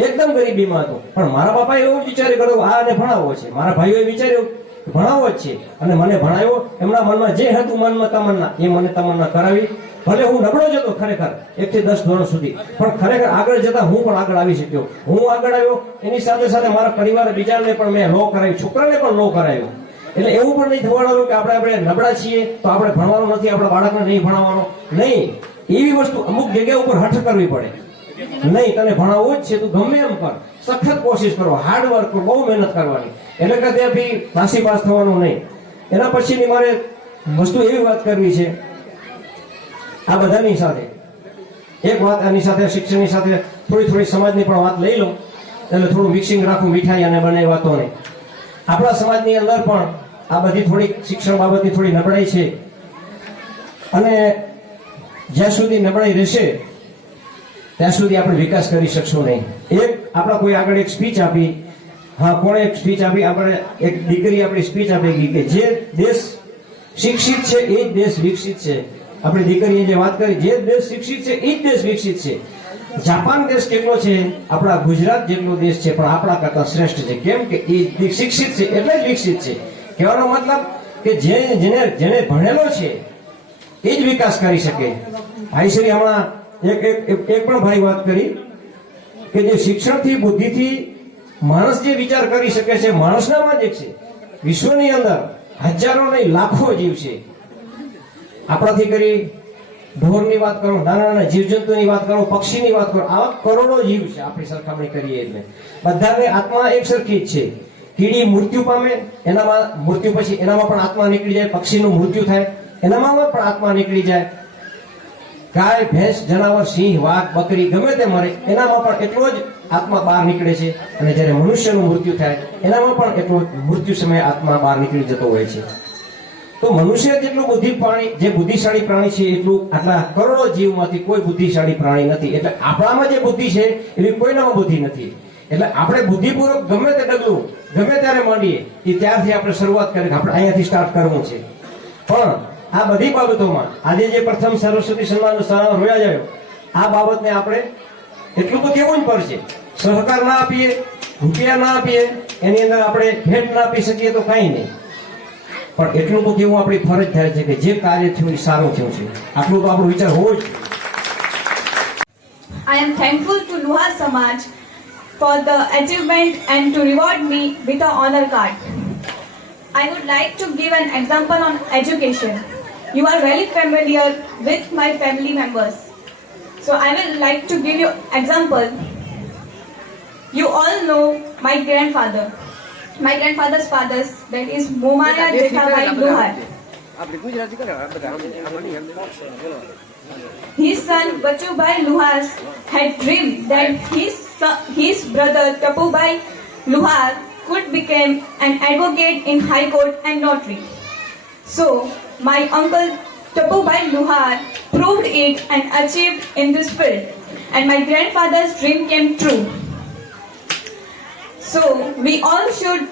એકદમ ગરીબીમાં હતો, પણ મારા બાપાએ એવું વિચાર્યું કર્યું આને ભણાવવો છે. મારા ભાઈઓએ વિચાર્યું કે ભણાવવો જ છે અને મને ભણાવ્યો. એમના મનમાં જે હતું મનમાં તમન્ના એ મને તમન્ના કરાવી. ભલે હું નબળો જ હતો ખરેખર 1 થી 10 ધોરણ સુધી, પણ ખરેખર આગળ જતા હું પણ આગળ આવી શક્યો. હું આગળ આવ્યો, એની સાથે સાથે મારા પરિવાર બીજાને પણ મેં લો કરાવ્યું, છોકરાને પણ લો કરાવ્યો. એટલે એવું પણ નહીં થવાનું કે આપણે નબળા છીએ તો આપણે ભણવાનું નથી, આપણા બાળકને નહીં ભણાવવાનો. નહીં, એવી વસ્તુ અમુક જગ્યા ઉપર હઠ કરવી પડે. નહીં, તને ભણાવવું જ છે, તું ગમે એમ કર, સખત કોશિશ કરો, હાર્ડ વર્ક કરો, બહુ મહેનત કરવાની. એટલે કે ત્યાંથી પાસી પાસ થવાનું નહીં. એના પછીની મારે વસ્તુ એવી વાત કરવી છે આ બધાની સાથે. એક વાત આની સાથે શિક્ષણની સાથે થોડી સમાજની પણ વાત લઈ લઉં, એટલે થોડું મિક્સિંગ રાખું મીઠાઈ અને બંને વાતોને. આપણા સમાજની અંદર પણ આ બધી થોડીક શિક્ષણ બાબતની થોડી નબળાઈ છે અને જ્યાં સુધી નબળાઈ રહેશે ત્યાં સુધી આપણે વિકાસ કરી શકશું નહીં. એક આપણા કોઈ આગળ એક સ્પીચ આપી, હા કોણે એક સ્પીચ આપી, આપણે એક દીકરી આપણી સ્પીચ આપી ગઈ કે જે દેશ શિક્ષિત છે એ જ દેશ વિકસિત છે. આપણી દીકરીએ જે વાત કરી, જે દેશ શિક્ષિત છે એ જ દેશ વિકસિત છે. જાપાન દેશ કેટલો છે, આપણા ગુજરાત જેટલો દેશ છે પણ આપણા કરતા શ્રેષ્ઠ છે. કેમ કે એ શિક્ષિત છે એટલે જ વિકસિત છે. કહેવાનો મતલબ કે જેને ભણેલો છે એ જ વિકાસ કરી શકે. ભાઈશ્રી હમણાં એક પણ ભાઈ વાત કરી કે જે શિક્ષણથી બુદ્ધિથી માણસ જે વિચાર કરી શકે છે માણસનામાં જ એક છે. વિશ્વની અંદર હજારો નહીં લાખો જીવ છે. આપણાથી કરી ઢોરની વાત કરો, નાના નાના જીવજંતુની વાત કરો, પક્ષીની વાત કરો, આવા કરોડો જીવ છે આપણી સરખામણી કરીએ એટલે. બધાને આત્મા એક સરખી જ છે. કીડી મૃત્યુ પામે, એનામાં મૃત્યુ પછી એનામાં પણ આત્મા નીકળી જાય. પક્ષીનું મૃત્યુ થાય, એનામાં પણ આત્મા નીકળી જાય. ગાય, ભેંસ, જનાવર, સિંહ, વાઘ, બકરી ગમે તે મરે, એનામાં પણ એટલો જ આત્મા બહાર નીકળે છે. અને જ્યારે મનુષ્યનું મૃત્યુ થાય એનામાં પણ એટલો મૃત્યુ સમયે આત્મા બહાર નીકળી જતો હોય છે. તો મનુષ્ય જેટલું બુદ્ધિશાળી પ્રાણી છે એટલું આટલા કરોડો જીવમાંથી કોઈ બુદ્ધિશાળી પ્રાણી નથી. એટલે આપણામાં જે બુદ્ધિ છે એવી કોઈનામાં બુદ્ધિ નથી. એટલે આપણે બુદ્ધિપૂર્વક ગમે તે ડગલું ગમે ત્યારે માંડીએ એ ત્યારથી આપણે શરૂઆત કરીએ કે આપણે અહીંયાથી સ્ટાર્ટ કરવું છે. પણ આ બધી બાબતોમાં આજે જે પ્રથમ સરસ્વતી સન્માન રોયા જાય આ બાબતને આપણે એટલું તો કહેવું જ પડશે. સહકાર ના આપીએ, રૂપિયા ના આપીએ, એની અંદર આપણે ભેટ ના આપી શકીએ તો કાંઈ નહીં, પણ એટલું તો કેવું આપણી ફરજ થાય છે કે જે કાર્ય થયું એ સારું થયું છે. આટલું તો આપણો વિચાર હોવો જ. I am thankful to Luhar Samaj for the achievement and to reward me with an honor card. I would like to give an example on education. You are very familiar with my family members. So I will like to give you example. You all know my grandfather. My grandfather's father, that is Momaya Jethabhai Luhar. His son Bachubhai Luhar had dreamed that his brother Tapubhai Luhar could become an advocate in High Court and notary. So my uncle Tapubhai Luhar proved it and achieved in this field, and my grandfather's dream came true. So we all should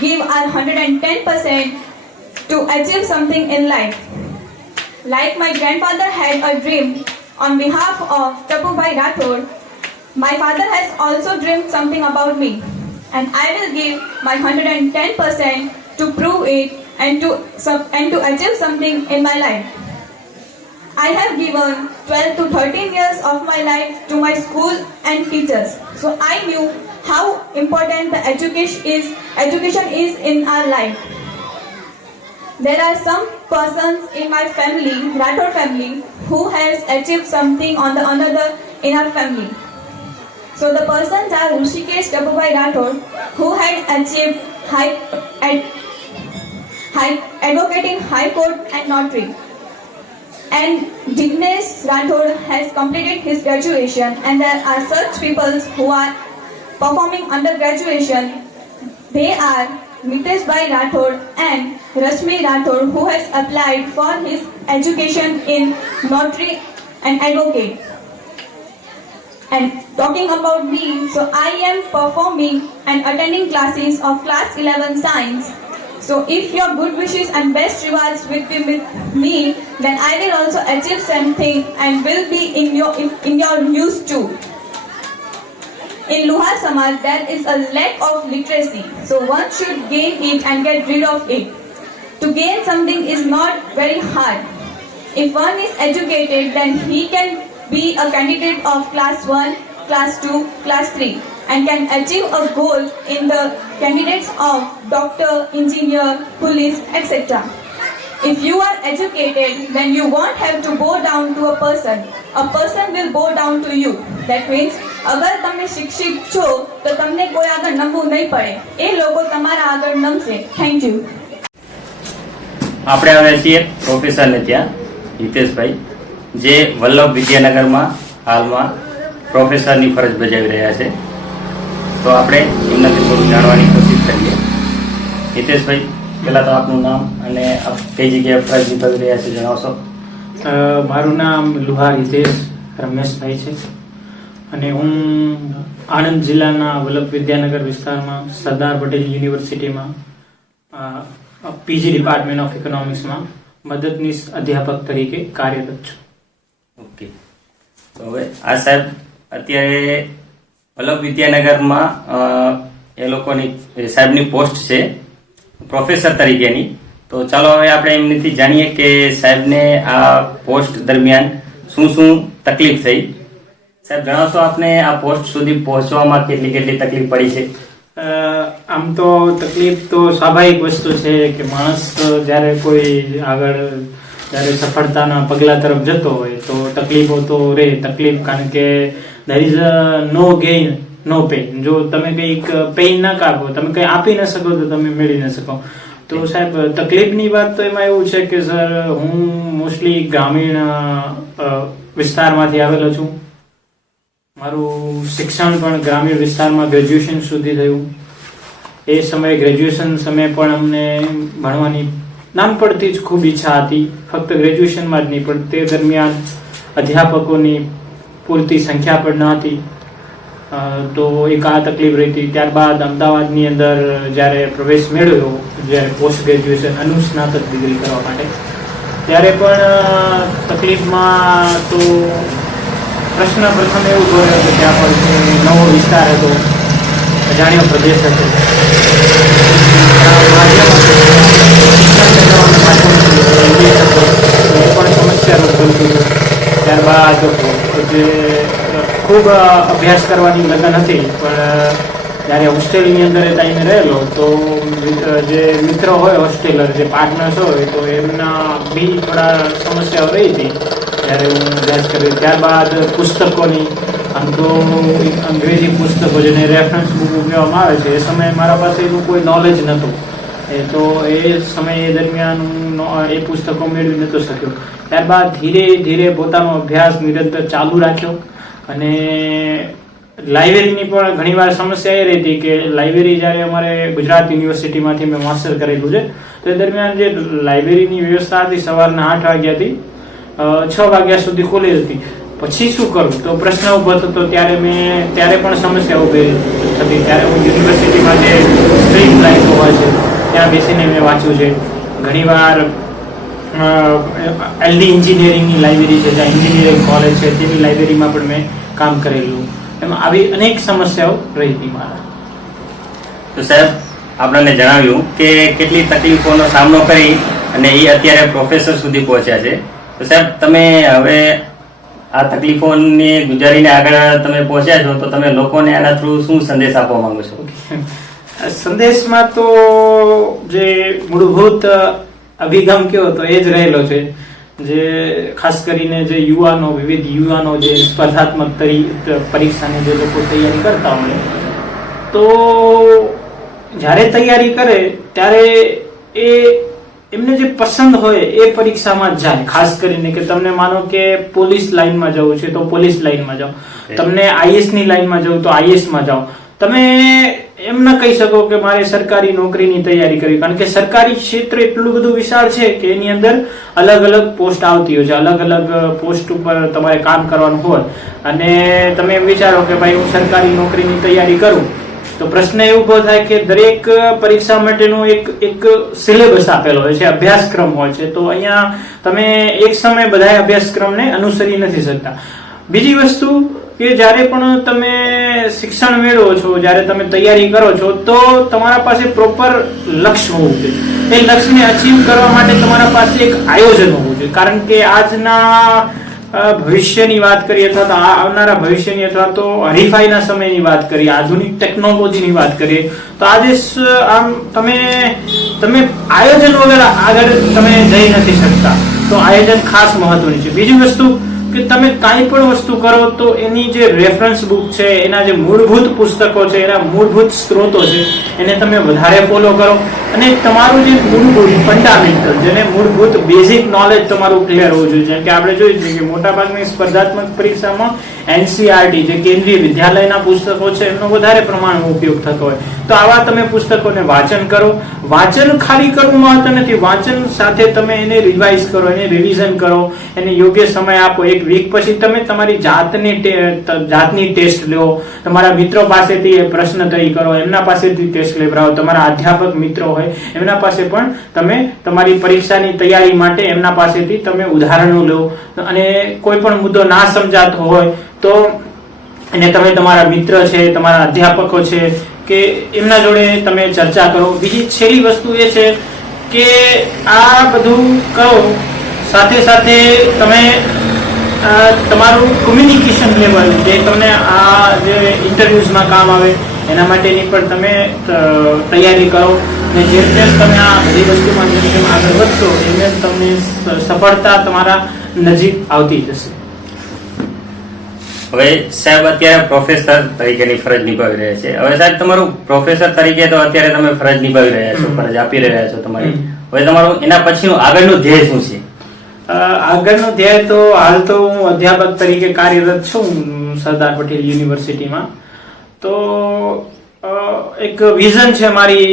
give our 110% to achieve something in life. Like my grandfather had a dream on behalf of Tapubhai Rathod, my father has also dreamed something about me, and I will give my 110% to prove it and to achieve something in my life. I have given 12 to 13 years of my life to my school and teachers, so I knew how important the education is in our life. There are some persons in my family, Rathod family, who has achieved something on the another in our family. So the persons are Rushikesh Tapubhai Rathod, who had achieved advocating High Court and notary. And Jignesh Rathod has completed his graduation, and there are such people who are performing under graduation. They are Mitesh Bhai Rathod and Rashmi Rathod, who has applied for his education in notary and advocate. And talking about me, so I am performing and attending classes of class 11 science So if your good wishes and best rewards will be with me, then I will also achieve something and will be in your use too. In Luhar Samaj, there is a lack of literacy, so one should gain it and get rid of it. To gain something is not very hard. If one is educated, then he can be a candidate of class 1, class 2, class 3 and can achieve a goal in the candidates of doctor, engineer, police, etc. If you are educated, then you won't have to bow down to a person. A person will bow down to you. That means, અગર તમે શિક્ષિત છો તો તમને કોઈ આગળ નમવું નહીં પડે. એ લોકો તમારા આગળ નમશે. Thank you. આપણે આવ્યા છીએ પ્રોફેસરને ત્યાં હિતેશભાઈ, જે વલ્લભ વિદ્યાનગરમાં હાલમાં પ્રોફેસરની ફરજ બજાવી રહ્યા છે. તો આપણે એમનાથી થોડું જાણવાની કોશિશ કરીએ. હિતેશભાઈ, પહેલાં તો આપનું નામ અને આપ કઈ જગ્યાએ ફરજ નિભાવી રહ્યા છે જણાવશો? મારું નામ લુહાર હિતેશ રમેશભાઈ છે અને હું આણંદ જિલ્લાના વલ્લભ વિદ્યાનગર વિસ્તારમાં સરદાર પટેલ યુનિવર્સિટીમાં પીજી ડિપાર્ટમેન્ટ ઓફ ઇકોનોમિક્સમાં મદદનીશ અધ્યાપક તરીકે કાર્યરત છું. ઓકે, તો હવે આ સાહેબ અત્યારે વલ્લભ વિદ્યાનગરમાં એ લોકોની સાહેબની પોસ્ટ છે પ્રોફેસર તરીકેની. તો ચાલો હવે આપણે એમનીથી જાણીએ કે સાહેબને આ પોસ્ટ દરમિયાન શું શું તકલીફ થઈ. સાહેબ, જણાવશો આપને આ પોસ્ટ સુધી પહોંચવામાં કેટલી તકલીફ પડી છે? આમ તો તકલીફ તો સ્વાભાવિક વસ્તુ છે કે માણસ જ્યારે કોઈ આગળ જ્યારે સફળતાના પગલા તરફ જતો હોય તો તકલીફો તો રહે. તકલીફ કારણ કે there is no gain no pain. જો તમે કંઈક પેઇન ના કાપો, તમે કંઈ આપી ન શકો તો તમે મેળવી ન શકો. તો સાહેબ, તકલીફની વાત તો એમાં એવું છે કે સર, હું મોસ્ટલી ગ્રામીણ વિસ્તારમાંથી આવેલો છું. મારું શિક્ષણ પણ ગ્રામીણ વિસ્તારમાં ગ્રેજ્યુએશન સુધી થયું. એ સમયે ગ્રેજ્યુએશન સમયે પણ અમને ભણવાની નાનપણથી જ ખૂબ ઈચ્છા હતી. ફક્ત ગ્રેજ્યુએશનમાં જ નહીં, પણ તે દરમિયાન અધ્યાપકોની પૂરતી સંખ્યા પણ ન હતી. તો એક આ તકલીફ રહી હતી. ત્યારબાદ અમદાવાદની અંદર જ્યારે પ્રવેશ મેળવ્યો, જ્યારે પોસ્ટ ગ્રેજ્યુએશન અનુસ્નાતક ડિગ્રી કરવા માટે, ત્યારે પણ તકલીફમાં તો પ્રશ્ન પ્રથમ એવું થયો કે ત્યાં પર નવો વિસ્તાર હતો, અજાણ્યો પ્રદેશ હતો, પણ સમસ્યારૂપ બનતું. ત્યારબાદ જે ખૂબ અભ્યાસ કરવાની લગન હતી, પણ જ્યારે હોસ્ટેલની અંદર આવીને રહેલો તો જે મિત્રો હોય, હોસ્ટેલર જે પાર્ટનર્સ હોય, તો એમના બી થોડા સમસ્યાઓ રહી હતી જ્યારે હું અભ્યાસ કર્યો. ત્યારબાદ પુસ્તકોની, આમ તો અંગ્રેજી પુસ્તકો જેને રેફરન્સ બુક કહેવામાં આવે છે, એ સમયે મારા પાસે એનું કોઈ નોલેજ નહોતું. તો એ સમય દરમિયાન હું એ પુસ્તકો મેળવી નહોતો શક્યો. ત્યારબાદ ધીરે ધીરે પોતાનો અભ્યાસ નિરંતર ચાલુ રાખ્યો. અને લાઇબ્રેરીની પણ ઘણીવાર સમસ્યા એ રહેતી કે લાઇબ્રેરી, જ્યારે અમારે ગુજરાત યુનિવર્સિટીમાંથી મેં માસ્ટર કરેલું છે, તો એ દરમિયાન જે લાઇબ્રેરીની વ્યવસ્થા હતી સવારના 8 વાગ્યાથી 6 વાગ્યા સુધી ખુલ્લી હતી. પછી શું કરું તો પ્રશ્ન ઉભો થતો. ત્યારે પણ સમસ્યા ઉભી થતી. ત્યારે હું યુનિવર્સિટીમાં જે સ્ટ્રીમ લાઈનો હોય છે ત્યાં બેસીને મેં વાંચ્યું છે. ઘણીવાર એલડી એન્જિનિયરિંગની લાઇબ્રેરી છે, જ્યાં એન્જિનિયરિંગ કોલેજ છે, તેની લાઇબ્રેરીમાં પણ મેં કામ કરેલું. એમાં આવી અનેક સમસ્યાઓ રહી હતી મારા. તો સાહેબ, આપણને જણાવ્યું કે કેટલી તકલીફોનો સામનો કરી અને એ અત્યારે પ્રોફેસર સુધી પહોંચ્યા છે. તો સાહેબ, તમે હવે આ તકલીફોને ગુજારીને આગળ તમે પહોંચ્યા છો, તો તમે લોકોને આના થ્રુ શું સંદેશ આપવા માંગો છો? સંદેશમાં તો જે મૂળભૂત અભિગમ કયો તો એ જ રહેલો છે. જે ખાસ કરીને જે યુવાનો, વિવિધ યુવાનો જે સ્પર્ધાત્મક પરીક્ષાની જે લોકો તૈયારી કરતા હોય, તો જ્યારે તૈયારી કરે ત્યારે એ એમને જે પસંદ હોય એ પરીક્ષામાં જ જાય. ખાસ કરીને કે તમને માનો કે પોલીસ લાઈનમાં જવું છે તો પોલીસ લાઈનમાં જાઓ, તમને આઈએસ ની લાઈનમાં જવું તો આઈએસ માં જાઓ. તમે એમ ન કહી શકો કે મારે સરકારી નોકરીની તૈયારી કરવી, કારણ કે સરકારી ક્ષેત્ર એટલું બધું વિશાળ છે કે એની અંદર અલગ અલગ પોસ્ટ આવતી હોય છે. અલગ અલગ પોસ્ટ ઉપર તમારે કામ કરવાનું હોય અને તમે એમ વિચારો કે ભાઈ હું સરકારી નોકરીની તૈયારી કરું, તો પ્રશ્ન એ ઉભો થાય કે દરેક પરીક્ષા માટેનો એક સિલેબસ આપેલો હોય છે, અભ્યાસક્રમ હોય છે, તો અહીંયા તમે એક સમયે બધા અભ્યાસક્રમને અનુસરી નથી શકતા. બીજી વસ્તુ કે જ્યારે પણ તમે શિક્ષણ મેળવો છો, જ્યારે તમે તૈયારી કરો છો, તો તમારા પાસે પ્રોપર લક્ષ્ય હોવું જોઈએ. એ લક્ષ્યને અચીવ કરવા માટે તમારા પાસે એક આયોજન હોવું જોઈએ. કારણ કે આજના ભવિષ્યની વાત કરીએ અથવા તો આવનારા ભવિષ્યની અથવા તો હરીફાઈના સમયની વાત કરીએ, આધુનિક ટેકનોલોજીની વાત કરીએ, તો આજે આમ તમે આયોજન વગર આગળ તમે જઈ નથી શકતા. તો આયોજન ખાસ મહત્વની છે. બીજી વસ્તુ કે તમે કાંઈ પણ વસ્તુ કરો તો એની જે રેફરન્સ બુક છે, એના જે મૂળભૂત પુસ્તકો છે, એના મૂળભૂત સ્ત્રોતો છે, એને તમે વધારે ફોલો કરો અને તમારું જે મૂળભૂત ફંડામેન્ટલ, જેને મૂળભૂત બેઝિક નોલેજ તમારું ક્લિયર હોવું જોઈએ. જેમ કે આપણે જોયું છે કે મોટાભાગની સ્પર્ધાત્મક પરીક્ષામાં એનસીઆરટી જે કેન્દ્રીય વિદ્યાલયના પુસ્તકો છે એમનો વધારે પ્રમાણમાં ઉપયોગ થતો હોય. તો આવા તમે પુસ્તકોને વાંચન કરો. વાંચન ખાલી કરવું મહત્વ નથી, વાંચન સાથે તમે એને રિવાઇઝ કરો, એને રિવિઝન કરો, એને યોગ્ય સમય આપો. એક વીક પછી તમે તમારી જાતની ટેસ્ટ લો, તમારા મિત્રો પાસેથી પ્રશ્ન તૈ કરો, એમના પાસેથી ટેસ્ટ લેવડાવો, તમારા અધ્યાપક મિત્રો હોય એમના પાસે પણ તમે તમારી પરીક્ષાની તૈયારી માટે એમના પાસેથી તમે ઉદાહરણો લો. અને કોઈ પણ મુદ્દો ના સમજાતો હોય તો એને તમે તમારા મિત્ર છે, તમારા અધ્યાપકો છે કે એમના જોડે તમે ચર્ચા કરો. બીજી છેલ્લી વસ્તુ એ છે કે આ બધું કરો સાથે સાથે તમે તમારું કોમ્યુનિકેશન લેવલ જે તમને આ જે ઇન્ટરવ્યુઝમાં કામ આવે એના માટેની પણ તમે તૈયારી કરો. અને જેમ જેમ તમે આ બધી વસ્તુમાં જેમ જેમ આગળ વધશો એમ એમ તમને સફળતા તમારા નજીક આવતી જશે. હવે સાહેબ અત્યારે પ્રોફેસર તરીકેની ફરજ નિભાવી રહ્યા છે. હવે સાહેબ તમારું પ્રોફેસર તરીકે તો અત્યારે તમે ફરજ નિભાવી રહ્યા છો, ફરજ આપી રહ્યા છો તમારી. હવે તમારું એના પછીનું આગળનું ધ્યેય શું છે? આગળનું ધ્યેય તો હાલ તો હું અધ્યાપક તરીકે કાર્યરત છું સરદાર પટેલ યુનિવર્સિટીમાં. તો એક વિઝન છે મારી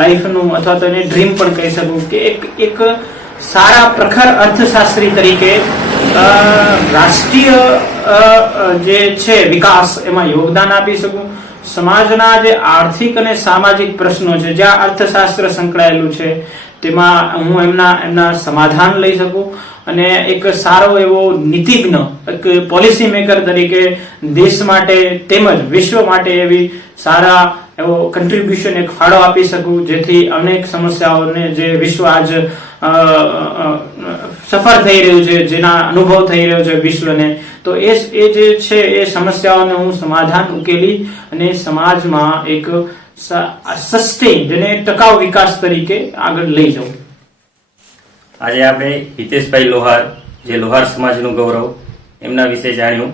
લાઈફનું, અથવા તો એને ડ્રીમ પણ કહી શકું કે એક સારા પ્રખર અર્થશાસ્ત્રી તરીકે રાષ્ટ્રીય જે છે વિકાસ એમાં યોગદાન આપી શકું. સમાજના જે આર્થિક અને સામાજિક પ્રશ્નો છે જ્યાં અર્થશાસ્ત્ર સંકળાયેલું છે તેમાં હું એમના સમાધાન લઈ શકું અને એક સારો એવો નીતિજ્ઞ, એક પોલિસી મેકર તરીકે દેશ માટે તેમજ વિશ્વ માટે એવી સારા એવો કન્ટ્રીબ્યુશન, એક ફાળો આપી શકું જેથી અનેક સમસ્યાઓને જે વિશ્વ આજ સફર થઈ રહ્યું છે, જેના અનુભવ થઈ રહ્યો છે વિશ્વને, તો એ જે છે એ સમસ્યાઓને હું સમાધાન ઉકેલી અને સમાજમાં એક સસ્ટેન, જેને ટકાઉ વિકાસ તરીકે આગળ લઈ જાઉં. આજે આપણે હિતેશભાઈ લોહાર, જે લોહાર સમાજનું ગૌરવ, એમના વિશે જાણ્યું.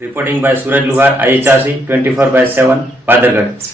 Reporting by Suraj Lohar, IHRC 24/7 પાદરગઢ.